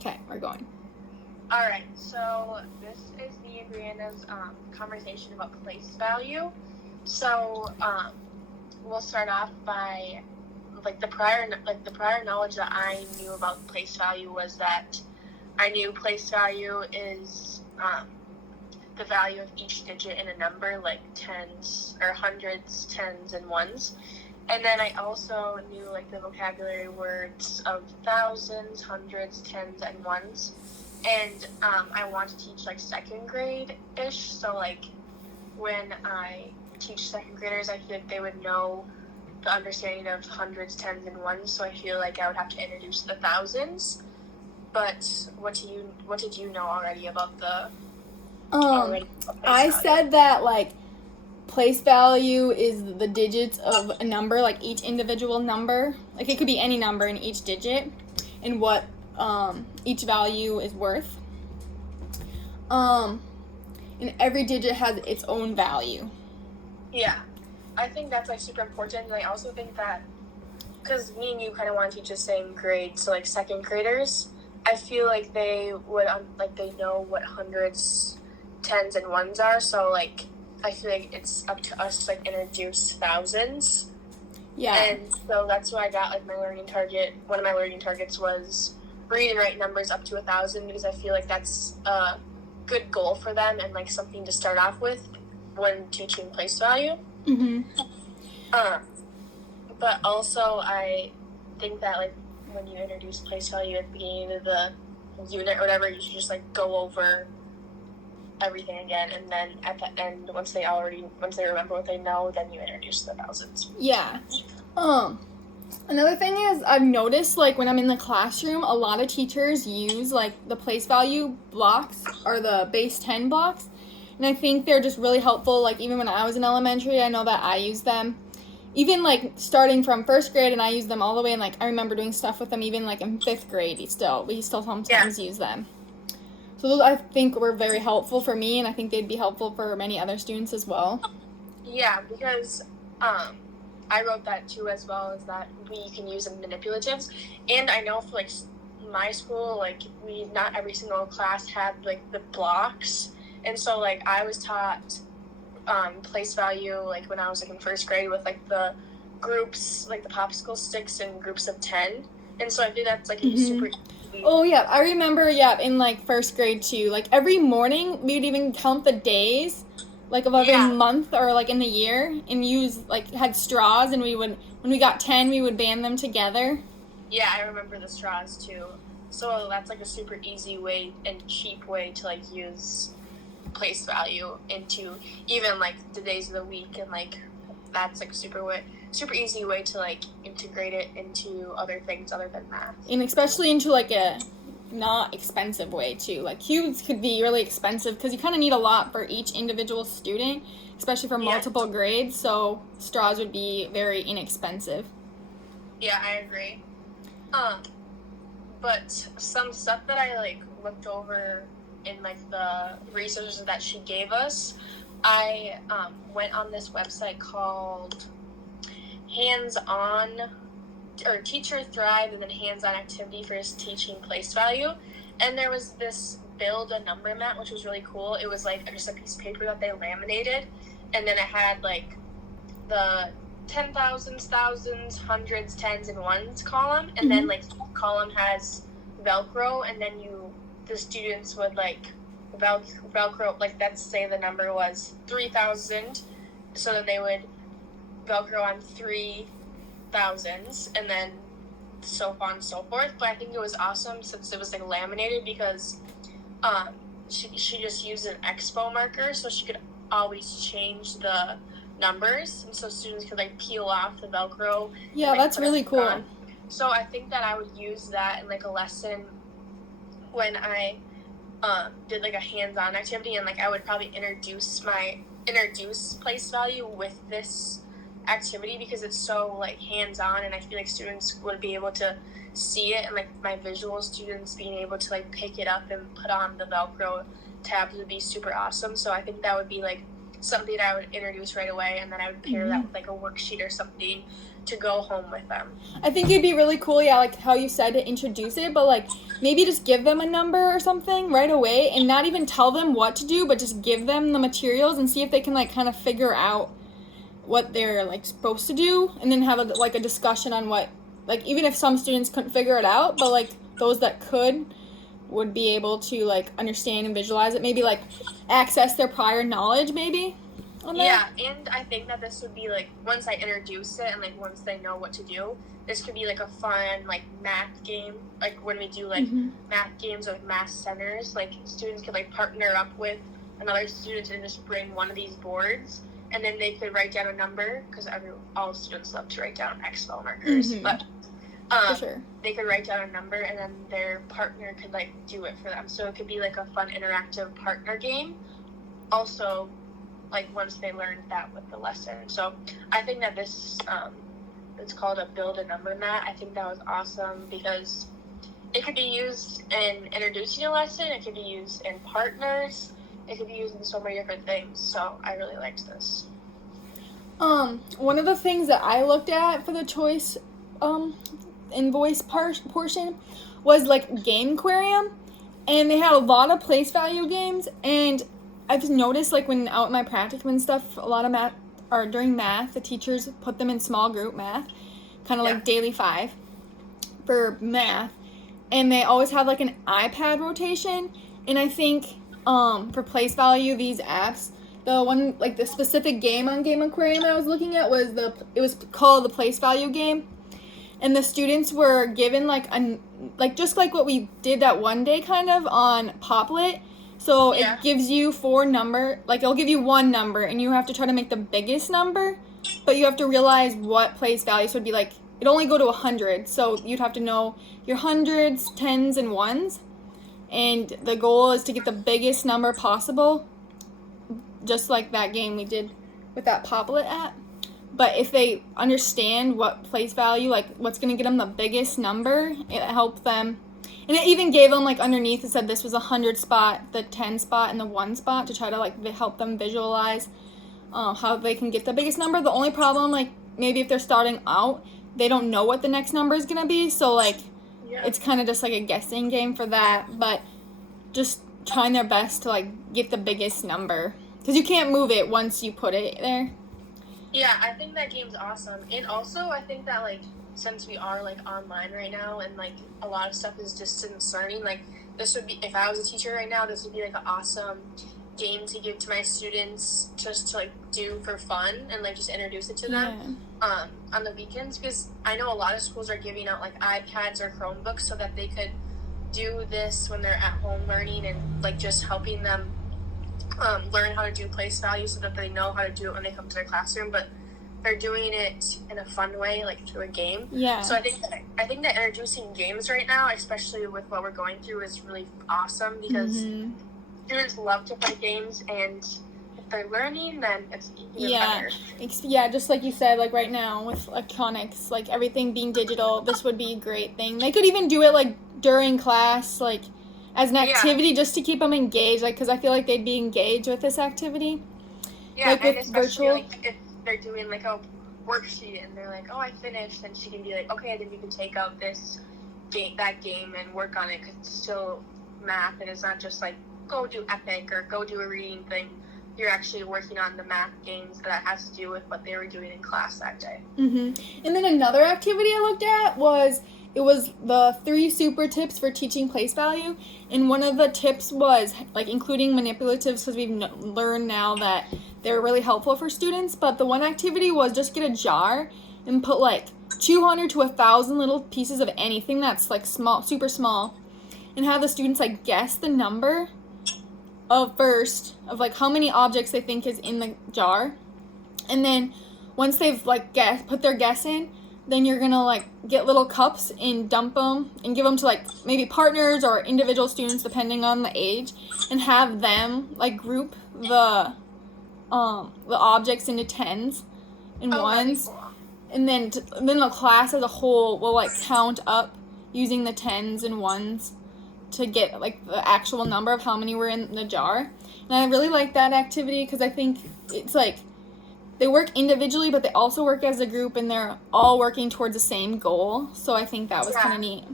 Okay, we're going. All right, so this is me and Brianna's conversation about place value. So we'll start off by the prior knowledge that I knew about place value was that I knew place value is the value of each digit in a number, like tens or hundreds, tens, and ones. And then I also knew the vocabulary words of thousands, hundreds, tens, and ones. And I want to teach second grade-ish. So when I teach second graders, I feel like they would know the understanding of hundreds, tens, and ones. So I feel like I would have to introduce the thousands. But what did you know already about the? I said that place value is the digits of a number, each individual number. It could be any number in each digit, and what each value is worth. And every digit has its own value. Yeah, I think that's super important, and I also think that because me and you kind of want to teach the same grade, so second graders, I feel like they would they know what hundreds, tens, and ones are. So I feel like it's up to us to introduce thousands. Yeah. And so that's why I got my learning target. One of my learning targets was read and write numbers up to 1,000 because I feel like that's a good goal for them and something to start off with when teaching place value. Mm-hmm. But also I think that when you introduce place value at the beginning of the unit or whatever, you should just go over everything again, and then at the end, once they remember what they know, then you introduce the thousands. Yeah. Another thing is I've noticed when I'm in the classroom, a lot of teachers use the place value blocks or the base 10 blocks, and I think they're just really helpful. Even when I was in elementary, I know that I used them. Even starting from first grade, and I used them all the way, and I remember doing stuff with them even in fifth grade. We still sometimes use them. So those I think were very helpful for me, and I think they'd be helpful for many other students as well. Yeah, because I wrote that too, as well as that we can use them manipulatives. And I know for my school, not every single class had the blocks, and so I was taught place value when I was in first grade with the groups, the popsicle sticks in groups of 10, and so I think that's a super easy. Oh yeah, I remember in first grade too, every morning we would even count the days of every month or in the year, and use had straws, and when we got 10 we would band them together. Yeah, I remember the straws too. So that's a super easy way and cheap way to use place value into even the days of the week, and that's super easy way to integrate it into other things other than math, and especially into a not expensive way too. Cubes could be really expensive because you kind of need a lot for each individual student, especially for multiple grades, so straws would be very inexpensive. Yeah, I agree. But some stuff that I looked over in the resources that she gave us, I went on this website called Hands-On, or Teacher Thrive, and then Hands-On Activity for Teaching Place Value. And there was this build a number mat, which was really cool. It was just a piece of paper that they laminated, and then it had the 10,000s, thousands, hundreds, tens, and ones column, and then each column has Velcro, and then the students would Velcro, let's say the number was 3,000, so then they would Velcro on 3,000s, and then so on and so forth. But I think it was awesome since it was laminated, because she just used an expo marker, so she could always change the numbers, and so students could peel off the Velcro. Yeah, that's really cool. On. So I think that I would use that in a lesson when I did a hands-on activity, and I would probably introduce place value with this activity because it's so hands-on, and I feel students would be able to see it, and my visual students being able to pick it up and put on the Velcro tabs would be super awesome. So I think that would be something that I would introduce right away, and then I would pair that with a worksheet or something to go home with them. I think it'd be really cool, yeah, like how you said, to introduce it, but like maybe just give them a number or something right away and not even tell them what to do, but just give them the materials and see if they can like kind of figure out what they're like supposed to do, and then have a discussion on what, like, even if some students couldn't figure it out, but like those that could would be able to like understand and visualize it, maybe like access their prior knowledge maybe on that. Yeah, and I think that this would be like, once I introduce it and like once they know what to do, this could be like a fun like math game, like when we do like math games or math centers, like students could like partner up with another student and just bring one of these boards, and then they could write down a number, because all students love to write down Expo markers, but For sure. they could write down a number, and then their partner could like do it for them. So it could be like a fun interactive partner game. Also, like once they learned that with the lesson. So I think that this it's called a build a number mat. I think that was awesome because it could be used in introducing a lesson. It could be used in partners. It could be used in so many different things. So I really liked this. One of the things that I looked at for the choice invoice portion was like Game Aquarium, and they had a lot of place value games, and I've noticed like when out in my practicum and stuff, a lot of math, or during math, the teachers put them in small group math, kind of like daily 5 for math, and they always have like an iPad rotation. And I think for place value, these apps, the one, like the specific game on Game Aquarium I was looking at was it was called the place value game, and the students were given like just like what we did that one day kind of on Poplet. So it gives you 4 number, like it'll give you one number, and you have to try to make the biggest number, but you have to realize what place value. So it'd be like, it'd only go to 100, so you'd have to know your hundreds, tens, and ones, and the goal is to get the biggest number possible, just like that game we did with that Poplet app. But if they understand what place value, like what's going to get them the biggest number, it helped them. And it even gave them, like, underneath, it said this was a 100 spot, the 10 spot, and the 1 spot to try to, like, help them visualize how they can get the biggest number. The only problem, like, maybe if they're starting out, they don't know what the next number is going to be. So, like, it's kind of just, like, a guessing game for that. But just trying their best to, like, get the biggest number. Because you can't move it once you put it there. Yeah, I think that game's awesome. And also, I think that, like, since we are like online right now and like a lot of stuff is distance learning, like this would be, if I was a teacher right now, this would be like an awesome game to give to my students just to like do for fun and like just introduce it to them on the weekends, because I know a lot of schools are giving out like iPads or Chromebooks so that they could do this when they're at home learning, and like just helping them learn how to do place value so that they know how to do it when they come to their classroom. But they're doing it in a fun way, like through a game. Yeah. So I think that introducing games right now, especially with what we're going through, is really awesome because students love to play games, and if they're learning, then it's even better. Yeah, just like you said, like right now with electronics, like everything being digital, this would be a great thing. They could even do it like during class, like as an activity, just to keep them engaged, like because I feel like they'd be engaged with this activity. Yeah, like and with especially virtual. like if they're doing like a worksheet and they're like, oh, I finished, then she can be like, okay, then you can take out that game and work on it, because it's still math and it's not just like go do Epic or go do a reading thing. You're actually working on the math games that has to do with what they were doing in class that day. And then another activity I looked at was the 3 super tips for teaching place value, and one of the tips was like including manipulatives, because we've learned now that they're really helpful for students. But the one activity was just get a jar and put like 200 to 1,000 little pieces of anything that's like small, super small, and have the students like guess the number of like how many objects they think is in the jar. And then once they've like put their guess in, then you're gonna like get little cups and dump them and give them to like maybe partners or individual students depending on the age, and have them like group the objects into 10s and 1s, cool. And then the class as a whole will like count up using the 10s and 1s to get like the actual number of how many were in the jar. And I really like that activity because I think it's like they work individually, but they also work as a group, and they're all working towards the same goal. So I think that was kind of neat.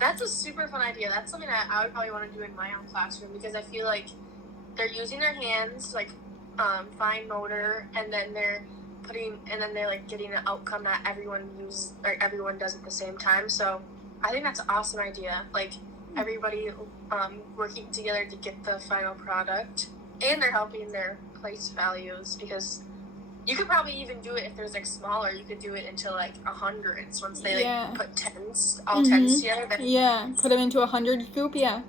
That's a super fun idea. That's something that I would probably want to do in my own classroom, because I feel like they're using their hands, like fine motor, and then they're like getting an outcome that everyone does at the same time. So I think that's an awesome idea. Like everybody working together to get the final product, and they're helping their place values, because you could probably even do it if there's like smaller. You could do it into like 100s once they like put tens, all tens together. Then, put them into 100 group. Yeah,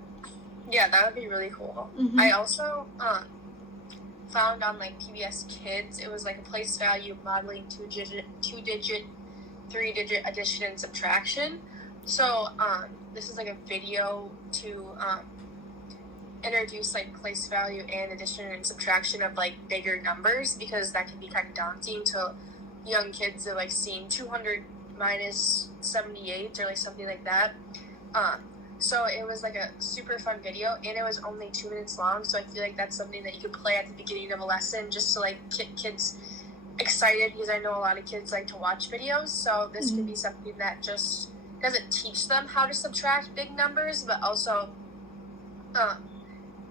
that would be really cool. I also found on like PBS Kids, it was like a place value modeling two-digit, three-digit addition and subtraction. So this is like a video to introduce like place value and addition and subtraction of like bigger numbers, because that can be kind of daunting to young kids of like seeing 200 minus 78 or like something like that. So it was like a super fun video, and it was only 2 minutes long. So I feel like that's something that you could play at the beginning of a lesson, just to like get kids excited, because I know a lot of kids like to watch videos. So this could be something that just doesn't teach them how to subtract big numbers, but also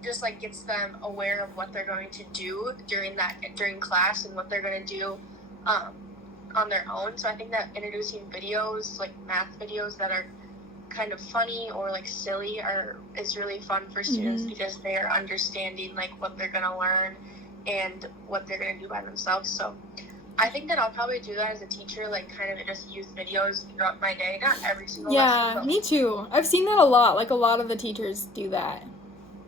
just like gets them aware of what they're going to do during class, and what they're going to do on their own. So I think that introducing videos, like math videos that are kind of funny or like silly, is really fun for students, because they are understanding like what they're going to learn and what they're going to do by themselves. So I think that I'll probably do that as a teacher, like kind of just use videos throughout my day. Not every single lesson. Yeah, me too. I've seen that a lot. Like a lot of the teachers do that.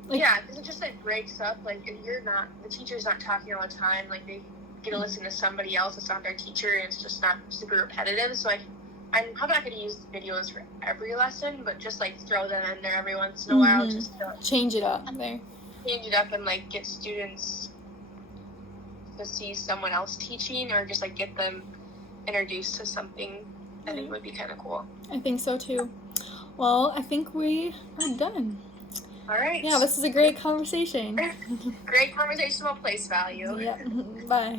Like, because it just like breaks up. Like if the teacher's not talking all the time, like they get to listen to somebody else that's not their teacher, and it's just not super repetitive. So I'm probably not going to use videos for every lesson, but just like throw them in there every once in a while, just to change it up there. Change it up and like get students to see someone else teaching, or just like get them introduced to something. I think would be kind of cool. I think so too. Well, I think we are done. All right. Yeah, this is a great conversation. Great conversation about place value. Yeah. Bye.